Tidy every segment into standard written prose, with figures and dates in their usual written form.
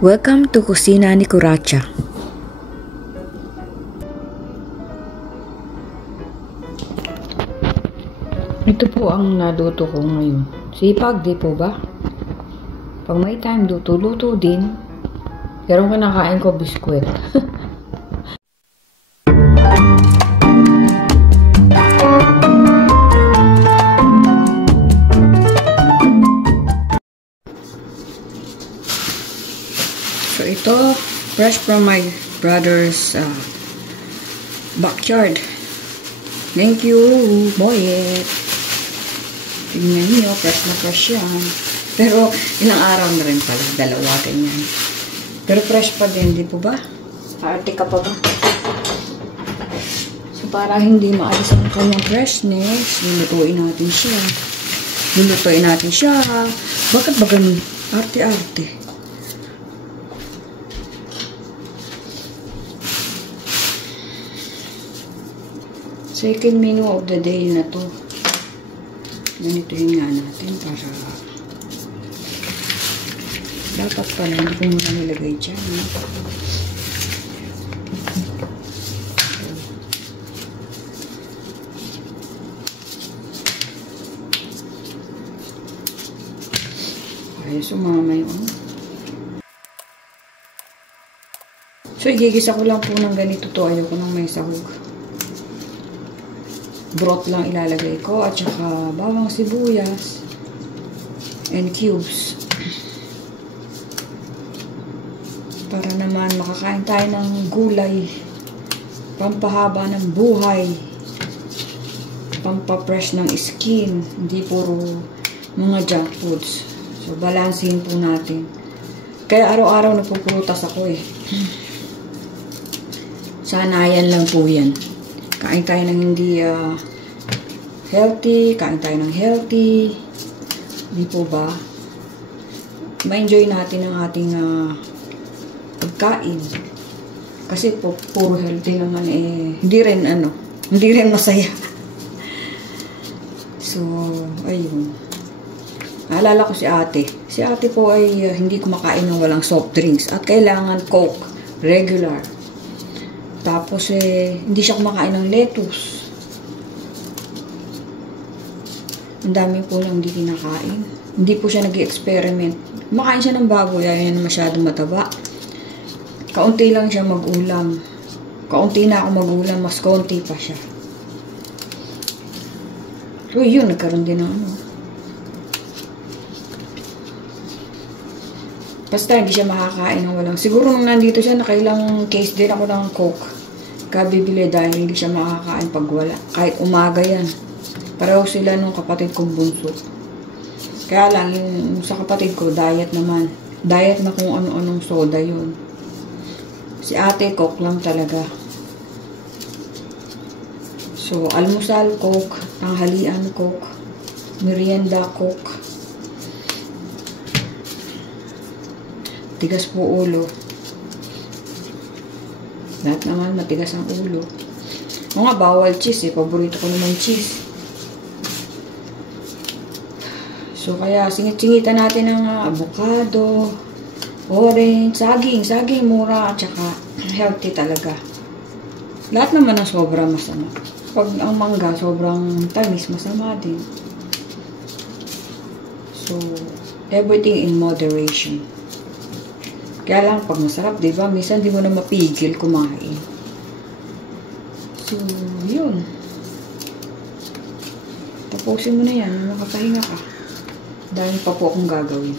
Welcome to Kusina ni Kuracha. Ito po ang naluto ko ngayon. Sipag, di po ba? Pag may time, luto din. Pero ang kinakain ko, biskwit. So ito, fresh from my brother's backyard. Thank you, Boyet. Tingnan niyo, fresh na fresh yan. Pero ilang araw na rin pala, dalawa ganyan. Pero fresh pa din, di po ba? Arte ka pa ba? So para hindi maalis ang kanyang freshness, lulutuin natin siya. Bakit ba ganun? Arte-arte. Second menu of the day na to. Ganituhin nga natin para dapat pala hindi ko muna nilagay dyan. Ay, sumama yun. So, igigisa ko lang po ng ganito to. Ayoko nang may sahog. Broth lang ilalagay ko at saka bawang sibuyas and cubes para naman makakain tayo ng gulay, pampahaba ng buhay, pampapresh ng skin, hindi puro mga junk foods. So balansin po natin. Kaya araw-araw nagpupurutas ako eh. Sanayan lang po yan. Kain tayo ng hindi healthy, kain tayo ng healthy. Di po ba? Ma-enjoy natin ang ating pagkain. Kasi po, puro healthy naman eh, hindi rin masaya. So, ayun. Naalala ko si ate. Si ate po ay hindi kumakain ng walang soft drinks at kailangan Coke, regular. Tapos hindi siya kumakain ng lettuce. Ang dami po lang hindi kinakain. Hindi po siya nag-experiment. Kumakain siya ng baboy, ayaw na masyadong mataba. Kaunti lang siya mag-ulam. Kaunti na ako mag-ulam, mas kaunti pa siya. So yun, nagkaroon din ng Basta hindi siya makakain ng walang. Siguro nung nandito siya, nakailang case din ako ng Coke. Kabibili dahil hindi siya makakain pag wala. Kahit umaga yan. Pareho sila nung kapatid kong bunso. Kaya lang, yung sa kapatid ko, diet naman. Diet na kung ano-anong soda yun. Si ate, Coke lang talaga. So, almusal, Coke. Tanghalian, Coke. Merienda, Coke. Tigas po ulo. Lahat naman matigas ang ulo. O nga, bawal cheese eh. Paborito ko naman cheese. So, kaya singit-singitan natin ng avocado, orange, saging. Saging mura at saka healthy talaga. Lahat naman ang sobrang masama. Pag ang mangga, sobrang tamis, masama din. So, everything in moderation. Kaya lang, pag masarap, diba? Minsan, di mo na mapigil kumain. So, yun. Tapusin mo na yan. Makakahinga ka. Dahil pa po akong gagawin.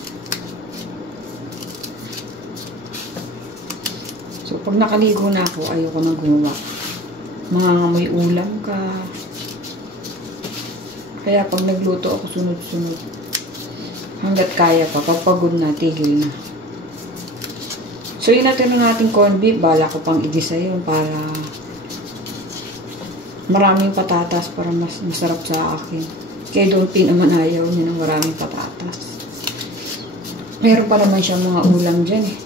So, pag nakaligo na ako, ayoko nang gumawa. Mangangamoy ulam ka. Kaya pag nagluto ako, sunod-sunod. Hanggat kaya pa. Pagpagod na, tigil na. So, yun natin ang ating corned beef. Bala ko pang igisa yun para maraming patatas para mas masarap sa akin. Kaya Don P naman ayaw niya ng maraming patatas. Meron pa naman siya mga ulam dyan eh.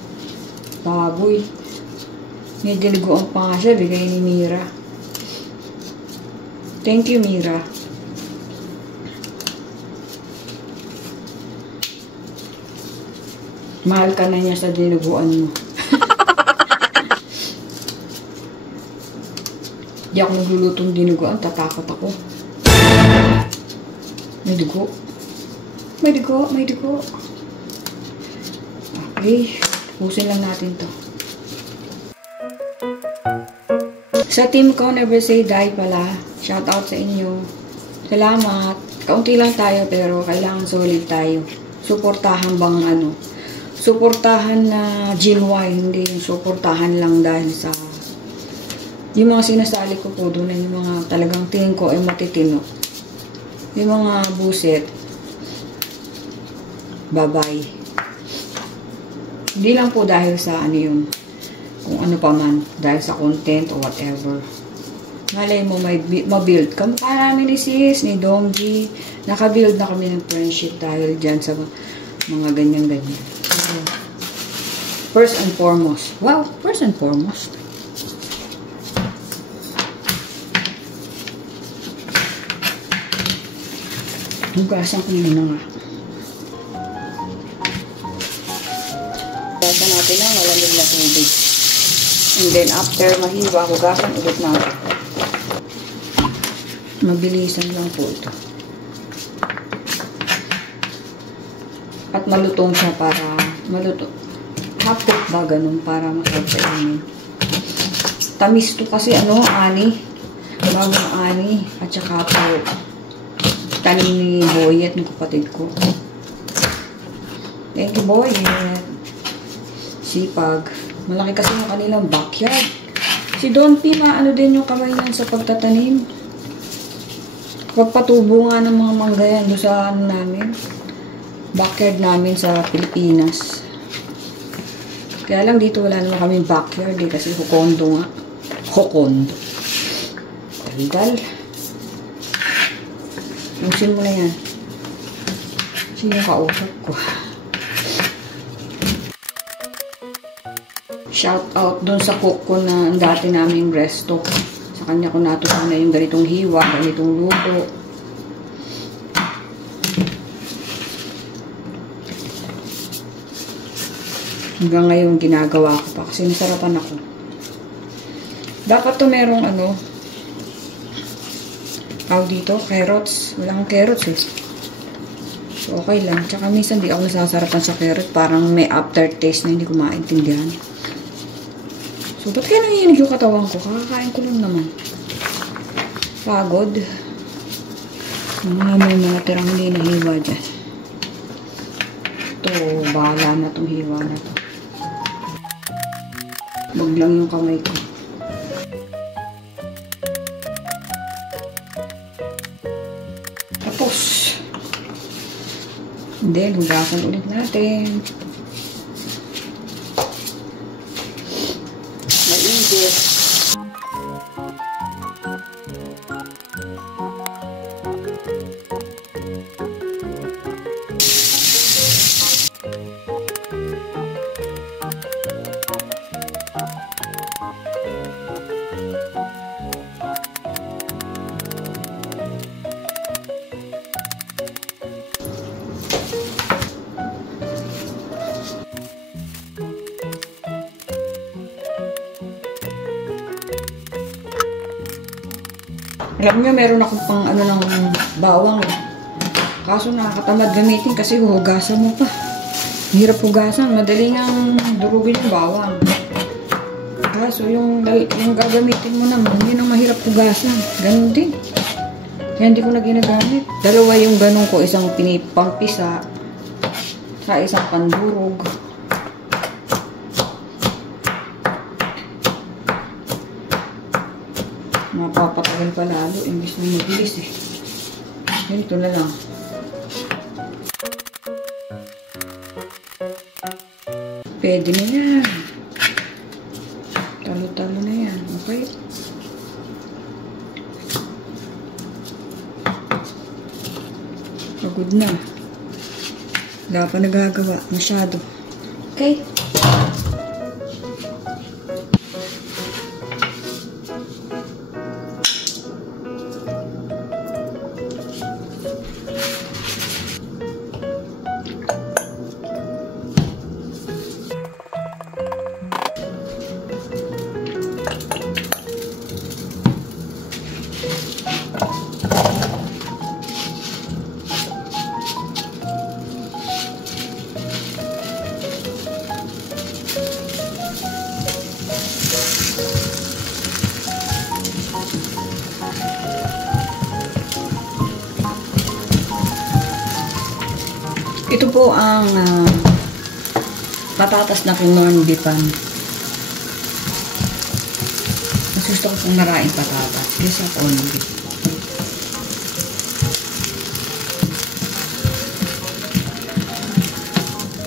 Baboy. Medyo liguan pa nga siya. Bigay ni Mira. Thank you, Mira. Mahal ka na niya sa dinuguan mo. Di ako naglulutong dinuguan, tatakot ako. May dugo. May dugo, may dugo. Okay, pusin lang natin to. Sa team ko, Never Say Die pala. Shout out sa inyo. Salamat. Kaunti lang tayo pero kailangan solid tayo. Suportahan bang ano? Suportahan na genuine, hindi yung suportahan lang dahil sa yung mga sinasali ko po doon, yung mga talagang tingin ko ay matitino. Yung mga buset, bye-bye. Hindi lang po dahil sa ano yun, kung ano pa man, dahil sa content or whatever. Malay mo, mabuild. Kamukha namin ni Sis, ni Dongji, nakabuild na kami ng friendship dahil dyan sa mga ganyan-ganyan. First and foremost. Wow, first and foremost. Hugasan ko muna nga. Hugasan natin ang malamig na tubig. And then after mahiwa, hugasan ulit natin. Mabilisan lang po ito. At malutong siya para malutong. Half-cook ba ganun para makapagpainin. Tamis to kasi ano, ani. Bagong ani. At saka po tanim ni Boyet, ng kapatid ko. Thank you, Boyet. Sipag. Malaki kasi yung kanilang backyard. Si Don P, ano din yung kamay niyan sa pagtatanim. Pagpatubo nga ng mga manggayan doon sa ano namin. Backyard namin sa Pilipinas. Kaya lang dito wala naman kaming backyard eh, kasi hukondo nga. Hukondo. Daldal. Ayusin mo na yan. Sino kausap ko? Shout out dun sa cook ko na dati naming resto. Sa kanya ko natutunan na yung ganitong hiwa, ganitong luto. Hanggang ngayon ginagawa ko pa kasi nasarapan ako. Dapat to merong ano, dito, carrots. Walang carrots eh. So, okay lang. Tsaka minsan di ako nasasarapan sa carrot. Parang may aftertaste na hindi ko maintindihan. So, ba't kaya nanginig yung katawan ko? Kakakain ko lang naman. Pagod. May mga tirang hindi nahiwa dyan. Ito, bahala na itong hiwa na to. Wag lang yung kamay ko. Tapos, then, hugasan ulit natin. Mainit. Alam niyo, meron akong pang ano ng bawang. Kaso nakakatamad gamitin kasi hugasan mo pa. Hirap hugasan. Madaling ang durugin yung bawang. Kaso yung gagamitin mo naman, yun ang mahirap hugasan. Ganun din. Kaya hindi ko na ginagamit. Dalawa yung ganun ko. Isang pinipampisa sa isang pandurog. Mapapatagal pa lalo, imbis na mabilis eh. Ganito na lang. Pwede na yan. Talo-talo na yan. Okay? Pagod na. Wala pa nagagawa. Masyado. Okay? po ang patatas na kinorn bipan. Mas gusto ko pong naraing patatas kaysa corn beef.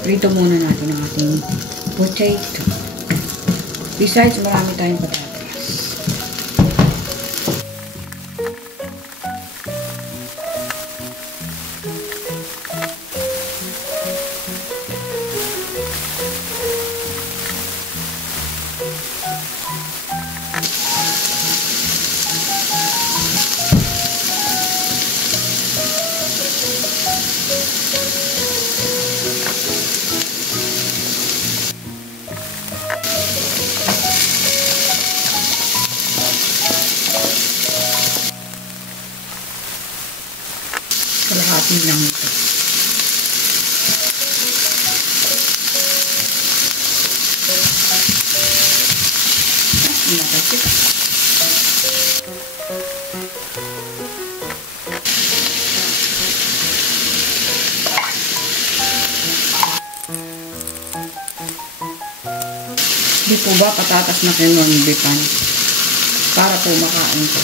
Prito muna natin ang ating potato. Besides, marami tayong patatas. Kalahati lang ito. Natasik. Di po ba patatas na kinorn bipan? Para po makain ko.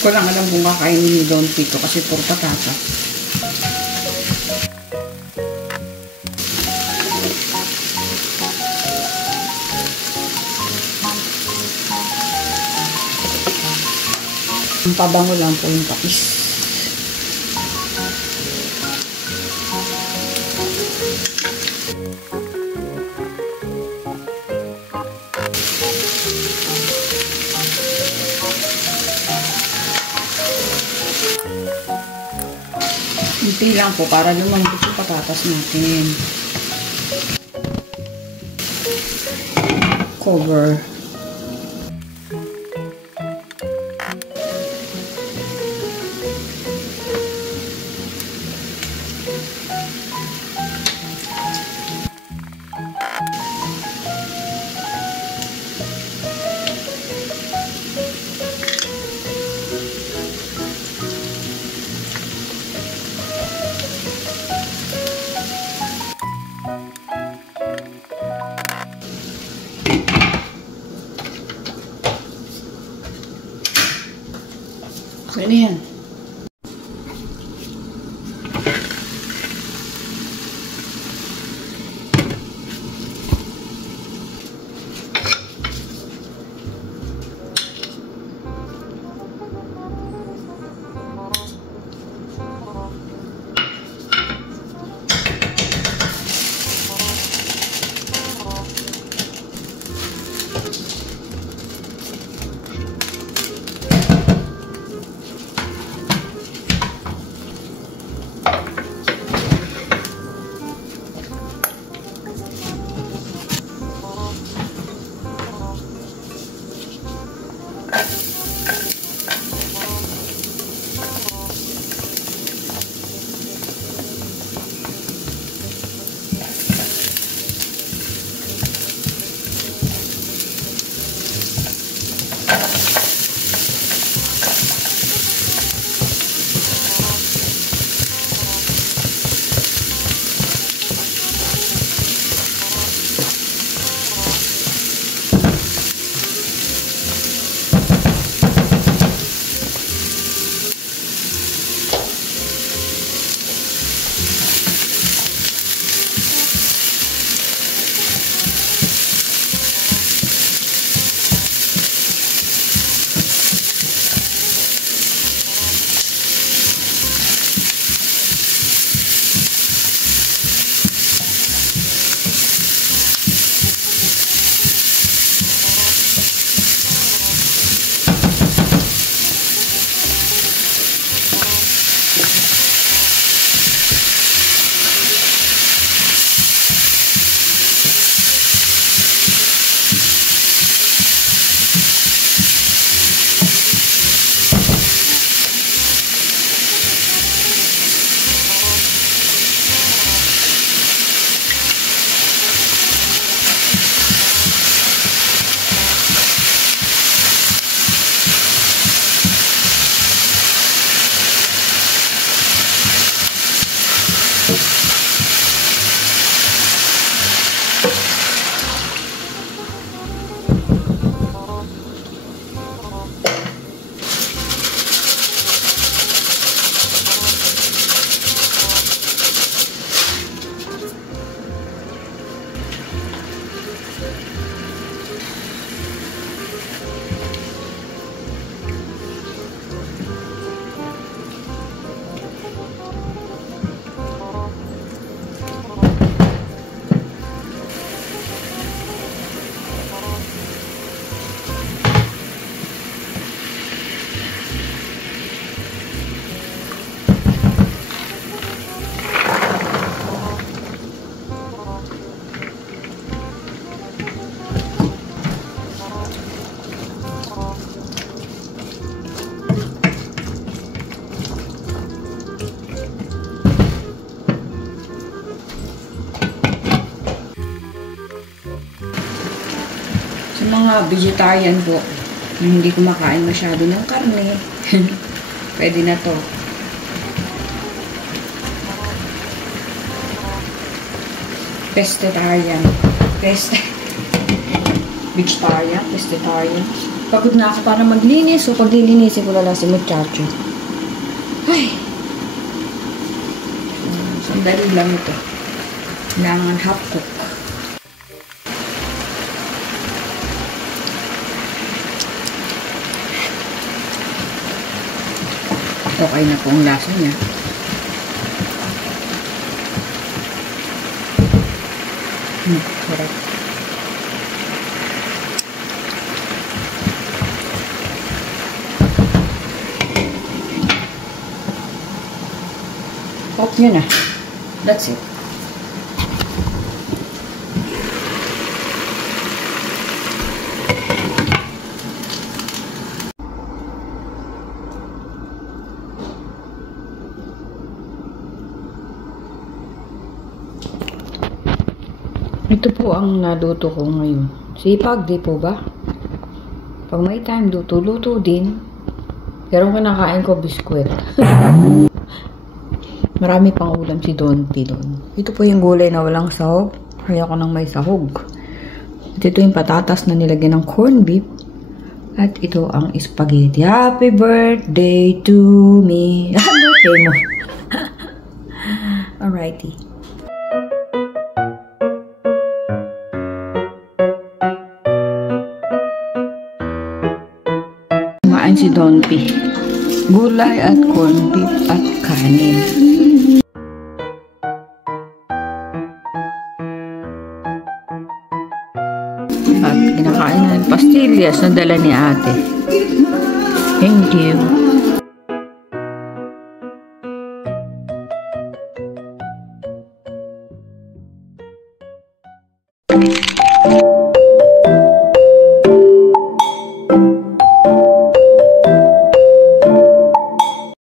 Ko lang alam kung kakainin ni Don Tito kasi puro patatas. Ang pabango lang po yung kapis. Hinti lang po para lumambot yung patatas natin. Cover. Okay na yan. mga vegetarian po, na hindi kumakain masyado ng karne, pwede na to. Pescetarian. Vegetarian, pescetarian. Pagod na ako para maglinis, so paglilinisin ko lang si muchacho. Ay! Sandali lang ito. Kailangan half cook. Okay na po ang lasa niya. Sarap. Off nyo na. That's it. Ito po ang naluto ko ngayon. Sipag, di po ba? Pag may time, luto din. Pero ang kinakain ko, biskwit. Marami pang ulam si Don P doon. Ito po yung gulay na walang sahog. Kaya ko nang may sahog. At ito yung patatas na nilagyan ng corned beef. At ito ang spaghetti. Happy birthday to me. Birthday mo. Alrighty. Kumain si Don P. Gulay at corned beef at kanin. At kinakain na ng pastillas na dala ni ate. Thank you.